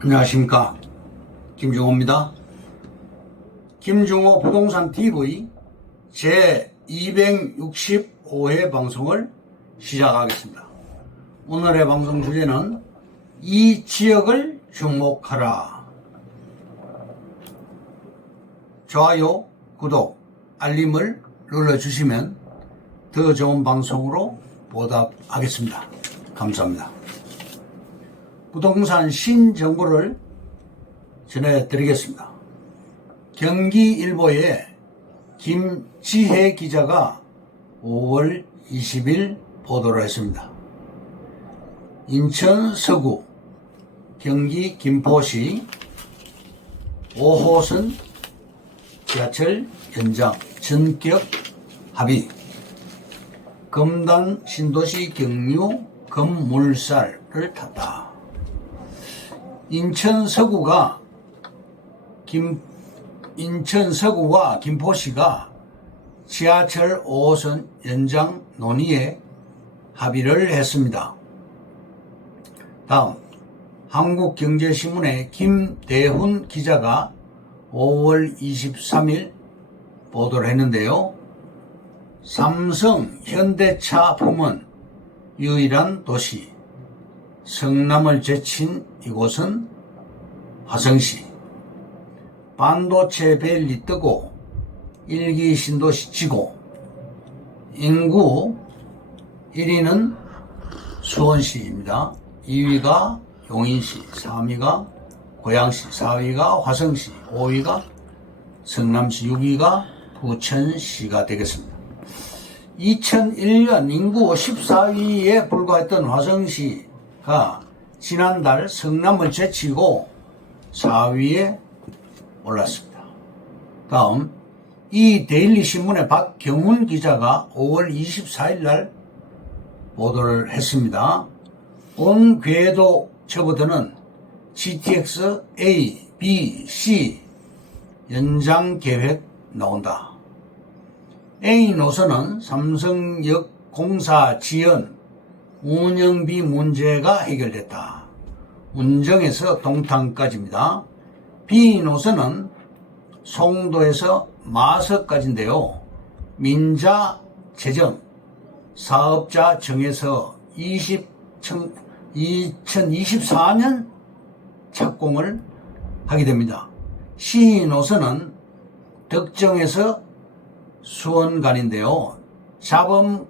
안녕하십니까, 김중호입니다. 김중호 부동산 TV 제 265회 방송을 시작하겠습니다. 오늘의 방송 주제는 이 지역을 주목하라. 좋아요, 구독, 알림을 눌러주시면 더 좋은 방송으로 보답하겠습니다. 감사합니다. 부동산 신정보를 전해드리겠습니다. 경기일보의 김지혜 기자가 5월 20일 보도를 했습니다. 인천 서구, 경기 김포시 5호선 지하철 연장 전격 합의, 검단 신도시 경유 건물살을 탔다. 인천 서구와 김포시가 지하철 5호선 연장 논의에 합의를 했습니다. 다음, 한국경제신문의 김대훈 기자가 5월 23일 보도를 했는데요. 삼성 현대차 부문 유일한 도시, 성남을 제친 이곳은 화성시. 반도체 밸리 뜨고 1기 신도시 지고, 인구 1위는 수원시입니다. 2위가 용인시, 3위가 고양시, 4위가 화성시, 5위가 성남시, 6위가 부천시가 되겠습니다. 2001년 인구 14위에 불과했던 화성시가 지난달 성남을 제치고 4위에 올랐습니다. 다음, 이 데일리신문의 박경훈 기자가 5월 24일 날 보도를 했습니다. 온 궤도 접어드는 GTX A, B, C 연장 계획 나온다. A 노선은 삼성역 공사 지연 운영비 문제가 해결됐다. 운정에서 동탄까지입니다. B 노선은 송도에서 마석까지인데요. 민자 재정, 사업자 정해서 2024년 착공을 하게 됩니다. C 노선은 덕정에서 수원간인데요. 자범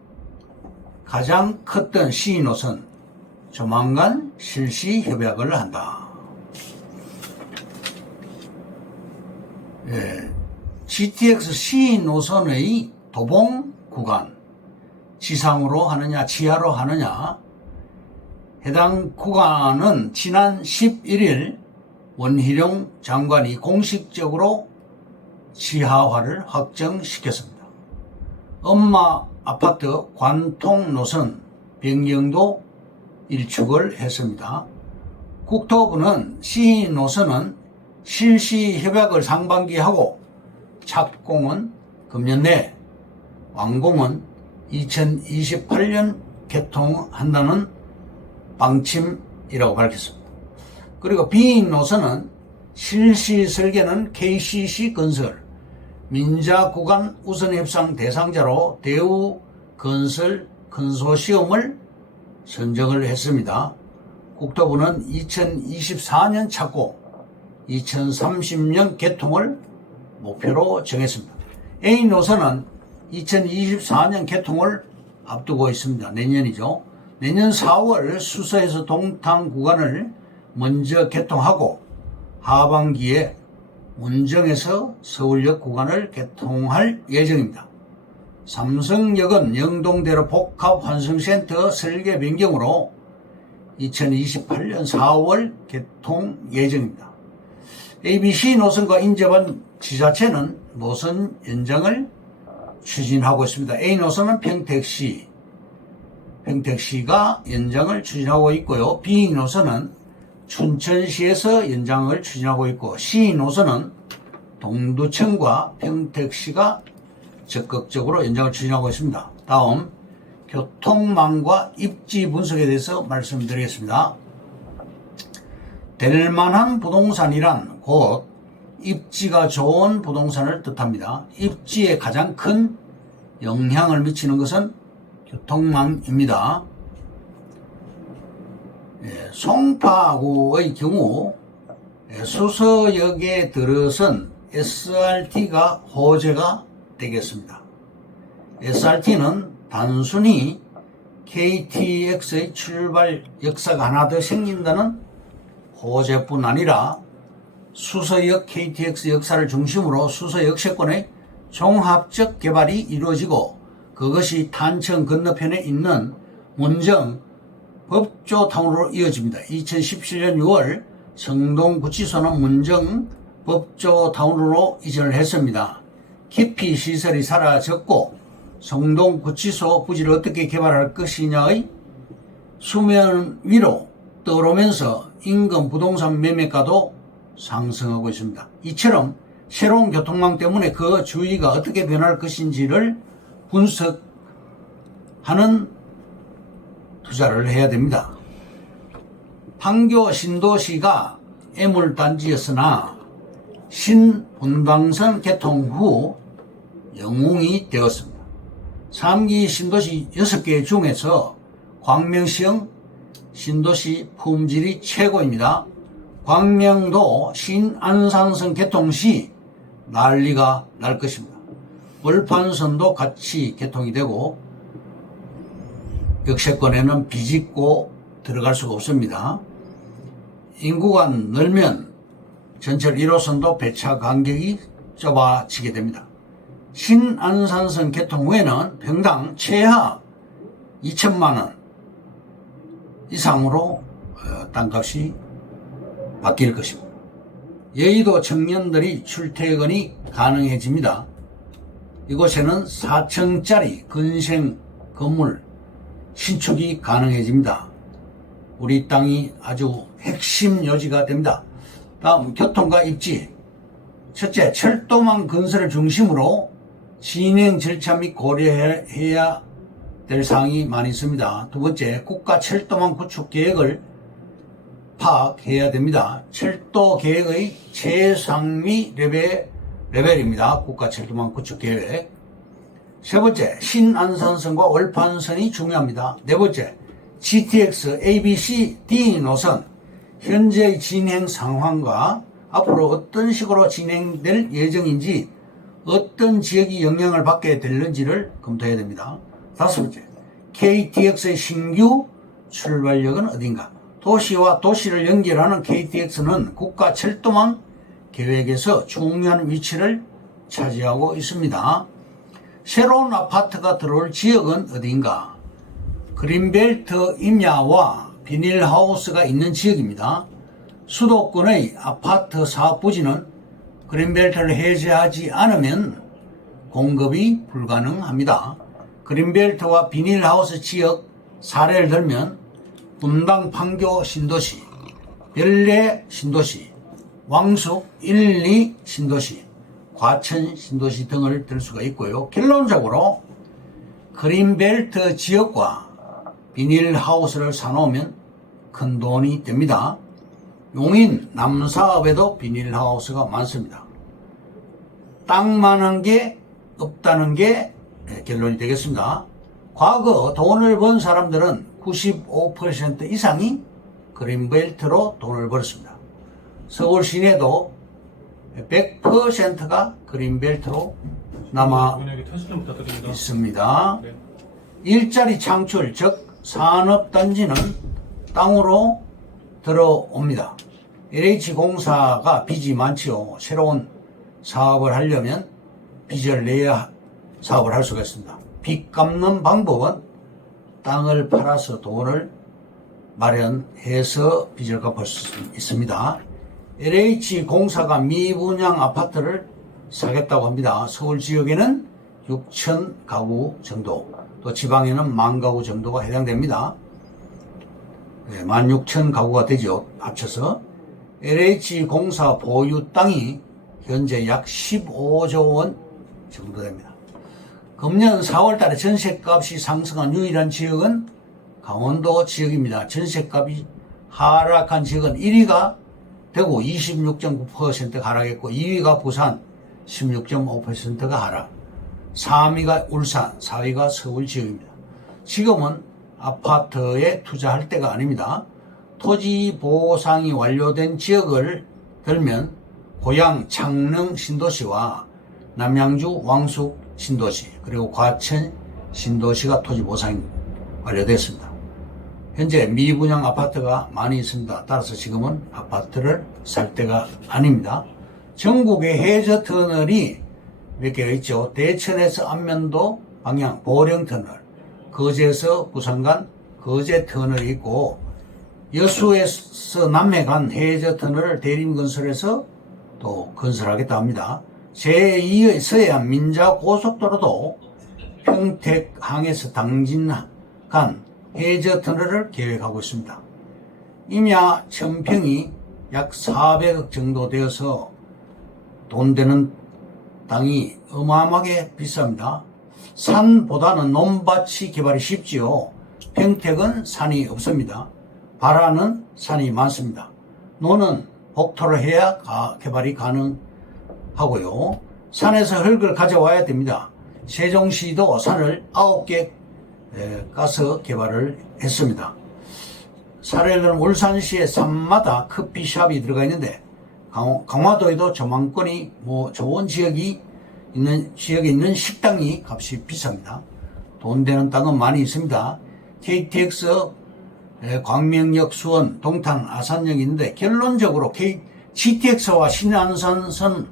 가장 컸던 C 노선 조만간 실시 협약을 한다. GTX C 노선의 도봉 구간, 지상으로 하느냐 지하로 하느냐, 해당 구간은 지난 11일 원희룡 장관이 공식적으로 지하화를 확정시켰습니다. 엄마 아파트 관통 노선 변경도 일축을 했습니다. 국토부는 C 노선은 실시 협약을 상반기에 하고 착공은 금년 내, 완공은 2028년 개통한다는 방침이라고 밝혔습니다. 그리고 B 노선은 실시 설계는 KCC 건설, 민자 구간 우선 협상 대상자로 대우 건설 컨소시엄을 선정을 했습니다. 국토부는 2024년 착공, 2030년 개통을 목표로 정했습니다. A 노선은 2024년 개통을 앞두고 있습니다. 내년이죠. 내년 4월 수서에서 동탄 구간을 먼저 개통하고 하반기에 운정에서 서울역 구간을 개통할 예정입니다. 삼성역은 영동대로 복합환승센터 설계 변경으로 2028년 4월 개통 예정입니다. ABC 노선과 인접한 지자체는 노선 연장을 추진하고 있습니다. A 노선은 평택시가 연장을 추진하고 있고요. B 노선은 춘천시에서 연장을 추진하고 있고, C 노선은 동두천과 평택시가 적극적으로 연장을 추진하고 있습니다. 다음, 교통망과 입지 분석에 대해서 말씀드리겠습니다. 될 만한 부동산이란 곧 입지가 좋은 부동산을 뜻합니다. 입지에 가장 큰 영향을 미치는 것은 교통망입니다. 송파구의 경우 수서역에 들어선 SRT가 호재가 되겠습니다. SRT는 단순히 KTX의 출발 역사가 하나 더 생긴다는 호재뿐 아니라 수서역 KTX 역사를 중심으로 수서 역세권의 종합적 개발이 이루어지고 그것이 탄천 건너편에 있는 문정 법조타운으로 이어집니다. 2017년 6월 성동구치소는 문정 법조타운으로 이전을 했습니다. 깊이 시설이 사라졌고 성동구치소 부지를 어떻게 개발할 것이냐의 수면 위로 떠오르면서 인근 부동산 매매가도 상승하고 있습니다. 이처럼 새로운 교통망 때문에 그 주위가 어떻게 변할 것인지를 분석하는 투자를 해야 됩니다. 판교 신도시가 애물단지였으나 신분당선 개통 후 영웅이 되었습니다. 3기 신도시 6개 중에서 광명시형 신도시 품질이 최고입니다. 광명도 신안산선 개통 시 난리가 날 것입니다. 월판선도 같이 개통이 되고 역세권에는 비집고 들어갈 수가 없습니다. 인구가 늘면 전철 1호선도 배차 간격이 좁아지게 됩니다. 신안산선 개통 후에는 평당 최하 2천만원 이상으로 땅값이 바뀔 것입니다. 여의도 청년들이 출퇴근이 가능해집니다. 이곳에는 4층짜리 근생 건물 신축이 가능해집니다. 우리 땅이 아주 핵심 요지가 됩니다. 다음 교통과 입지. 첫째, 철도망 건설을 중심으로 진행 절차 및 고려해야 될 사항이 많이 있습니다. 두 번째, 국가 철도망 구축 계획을 파악해야 됩니다. 철도 계획의 최상위 레벨입니다. 국가 철도망 구축 계획. 세 번째, 신안산선과 월판선이 중요합니다. 네 번째, GTX, ABC, D 노선 현재의 진행 상황과 앞으로 어떤 식으로 진행될 예정인지 어떤 지역이 영향을 받게 될는지를 검토해야 됩니다. 다섯 번째, KTX의 신규 출발역은 어딘가. 도시와 도시를 연결하는 KTX는 국가 철도망 계획에서 중요한 위치를 차지하고 있습니다. 새로운 아파트가 들어올 지역은 어딘가. 그린벨트 임야와 비닐하우스가 있는 지역입니다. 수도권의 아파트 사업 부지는 그린벨트를 해제하지 않으면 공급이 불가능합니다. 그린벨트와 비닐하우스 지역 사례를 들면 분당 판교 신도시, 별내 신도시, 왕숙 1, 2 신도시, 과천 신도시 등을 들 수가 있고요. 결론적으로 그린벨트 지역과 비닐하우스를 사놓으면 큰 돈이 됩니다. 용인 남사업에도 비닐하우스가 많습니다. 땅만한 게 없다는 게 결론이 되겠습니다. 과거 돈을 번 사람들은 95% 이상이 그린벨트로 돈을 벌었습니다. 서울 시내도 100%가 그린벨트로 남아 있습니다. 네. 일자리 창출, 즉 산업단지는 땅으로 들어옵니다. LH공사가 빚이 많지요. 새로운 사업을 하려면 빚을 내야 사업을 할 수가 있습니다. 빚 갚는 방법은 땅을 팔아서 돈을 마련해서 빚을 갚을 수 있습니다. LH공사가 미분양 아파트를 사겠다고 합니다. 서울 지역에는 6천 가구 정도, 또 지방에는 10,000 가구 정도가 해당됩니다. 16,000 가구가 되죠. 합쳐서. LH공사 보유 땅이 현재 약 15조 원 정도 됩니다. 금년 4월 달에 전셋값이 상승한 유일한 지역은 강원도 지역입니다. 전셋값이 하락한 지역은 1위가 대구 26.9% 하락했고 2위가 부산 16.5%가 하락, 3위가 울산, 4위가 서울 지역입니다. 지금은 아파트에 투자할 때가 아닙니다. 토지 보상이 완료된 지역을 들면 고양 창릉 신도시와 남양주 왕숙 신도시 그리고 과천 신도시가 토지 보상이 완료됐습니다. 현재 미분양 아파트가 많이 있습니다. 따라서 지금은 아파트를 살 때가 아닙니다. 전국에 해저 터널이 몇 개가 있죠. 대천에서 안면도 방향 보령 터널, 거제에서 부산 간 거제 터널이 있고, 여수에서 남해 간 해저 터널을 대림건설에서 또 건설하겠다 합니다. 제2의 서해안 민자 고속도로도 평택항에서 당진 간 해저 터널을 계획하고 있습니다. 임야 천평이 약 400억 정도 되어서 돈 되는 땅이 어마어마하게 비쌉니다. 산보다는 논밭이 개발이 쉽지요. 평택은 산이 없습니다. 발화는 산이 많습니다. 논은 복토를 해야 개발이 가능하고요. 산에서 흙을 가져와야 됩니다. 세종시도 산을 9개 까서 개발을 했습니다. 사례를 들면 울산시의 산마다 커피숍이 들어가 있는데, 강화도에도 조망권이 좋은 지역에 있는 식당이 값이 비쌉니다. 돈 되는 땅은 많이 있습니다. KTX 광명역, 수원, 동탄, 아산역이 있는데, 결론적으로 GTX와 신안산선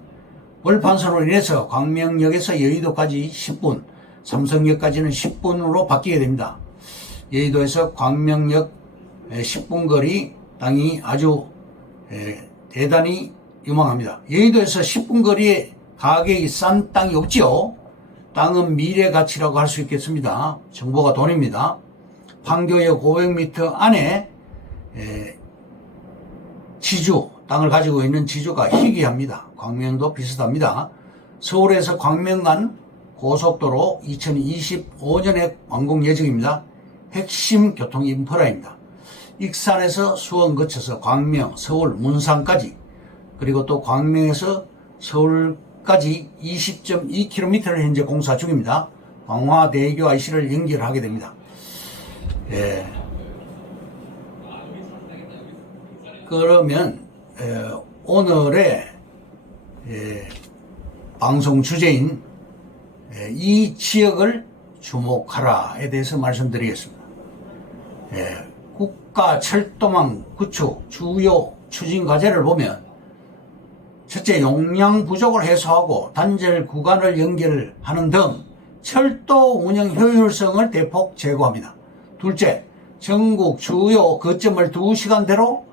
월판선으로 인해서 광명역에서 여의도까지 10분, 삼성역까지는 10분으로 바뀌게 됩니다. 여의도에서 광명역 10분 거리 땅이 아주 대단히 유망합니다. 여의도에서 10분 거리에 가격이 싼 땅이 없지요. 땅은 미래 가치라고 할 수 있겠습니다. 정보가 돈입니다. 판교역 500m 안에 지주, 땅을 가지고 있는 지주가 희귀합니다. 광명도 비슷합니다. 서울에서 광명 간 고속도로 2025년에 완공 예정입니다. 핵심 교통 인프라입니다. 익산에서 수원 거쳐서 광명, 서울, 문산까지, 그리고 또 광명에서 서울까지 20.2km를 현재 공사 중입니다. 광화대교 IC를 연결하게 됩니다. 그러면 오늘의 방송 주제인 이 지역을 주목하라에 대해서 말씀드리겠습니다. 국가 철도망 구축 주요 추진 과제를 보면, 첫째, 용량 부족을 해소하고 단절 구간을 연결하는 등 철도 운영 효율성을 대폭 제고합니다. 둘째, 전국 주요 거점을 2시간대로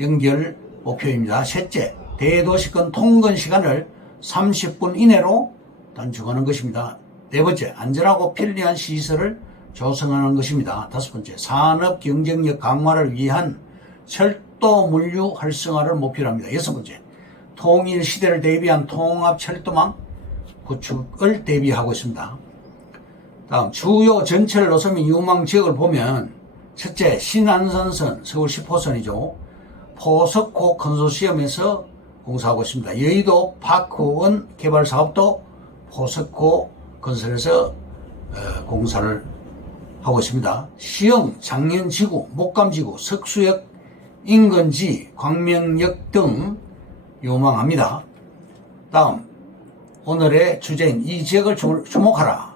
연결 목표입니다. 셋째, 대도시권 통근 시간을 30분 이내로 단축하는 것입니다. 네 번째, 안전하고 편리한 시설을 조성하는 것입니다. 다섯 번째, 산업 경쟁력 강화를 위한 철도 물류 활성화를 목표로 합니다. 여섯 번째, 통일 시대를 대비한 통합 철도망 구축을 대비하고 있습니다. 다음, 주요 전철 노선 및 유망 지역을 보면, 첫째, 신안산선 서울 10호선이죠. 포석호 컨소시엄에서 공사하고 있습니다. 여의도 파크원 개발 사업도 포석호 건설에서 공사를 하고 있습니다. 시흥, 장년지구, 목감지구, 석수역, 인근지, 광명역 등 유망합니다. 다음, 오늘의 주제인 이 지역을 주목하라.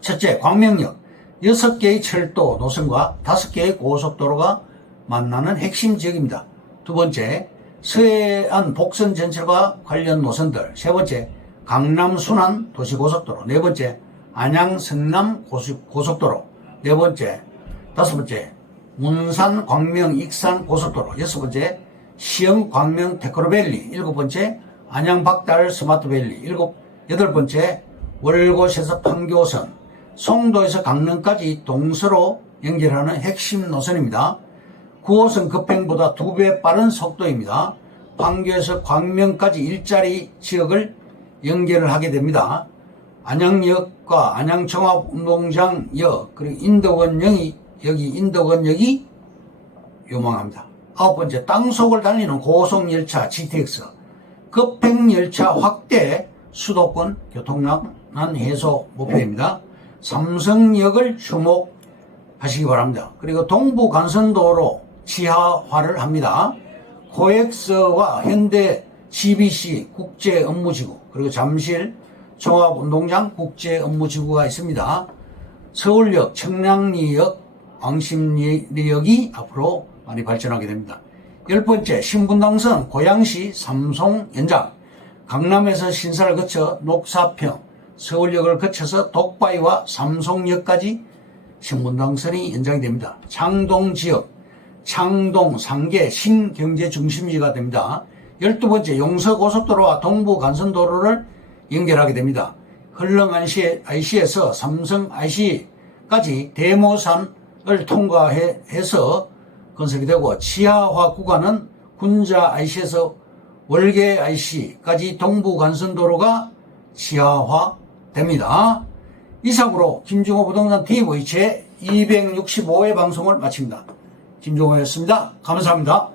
첫째, 광명역 6개의 철도 노선과 5개의 고속도로가 만나는 핵심 지역입니다. 두 번째, 서해안 복선 전철과 관련 노선들. 세 번째, 강남 순환 도시고속도로. 네 번째, 안양 성남 고속도로. 네 번째, 다섯 번째, 문산 광명 익산 고속도로. 여섯 번째, 시흥 광명 테크노밸리. 일곱 번째, 안양 박달 스마트밸리. 여덟 번째, 월곶에서 판교선, 송도에서 강릉까지 동서로 연결하는 핵심 노선입니다. 9호선 급행보다 2배 빠른 속도입니다. 판교에서 광명까지 일자리 지역을 연결을 하게 됩니다. 안양역과 안양종합운동장역, 그리고 인덕원역이 유망합니다. 9번째, 땅속을 달리는 고속열차 GTX, 급행열차 확대, 수도권 교통난 해소 목표입니다. 삼성역을 주목하시기 바랍니다. 그리고 동부간선도로 지하화를 합니다. 코엑스와 현대 GBC 국제업무지구, 그리고 잠실 종합운동장 국제업무지구가 있습니다. 서울역, 청량리역, 왕십리역이 앞으로 많이 발전하게 됩니다. 10번째, 신분당선 고양시 삼송연장, 강남에서 신사를 거쳐 녹사평, 서울역을 거쳐서 독바이와 삼송역까지 신분당선이 연장이 됩니다. 창동지역, 창동, 상계, 신경제중심지가 됩니다. 12번째, 용서고속도로와 동부간선도로를 연결하게 됩니다. 흘릉 IC에서 삼성 IC까지 대모산을 통과해서 건설이 되고, 지하화 구간은 군자 IC에서 월계 IC까지 동부간선도로가 지하화 됩니다. 이상으로 김종호 부동산 TV 제 265회 방송을 마칩니다. 김종호였습니다. 감사합니다.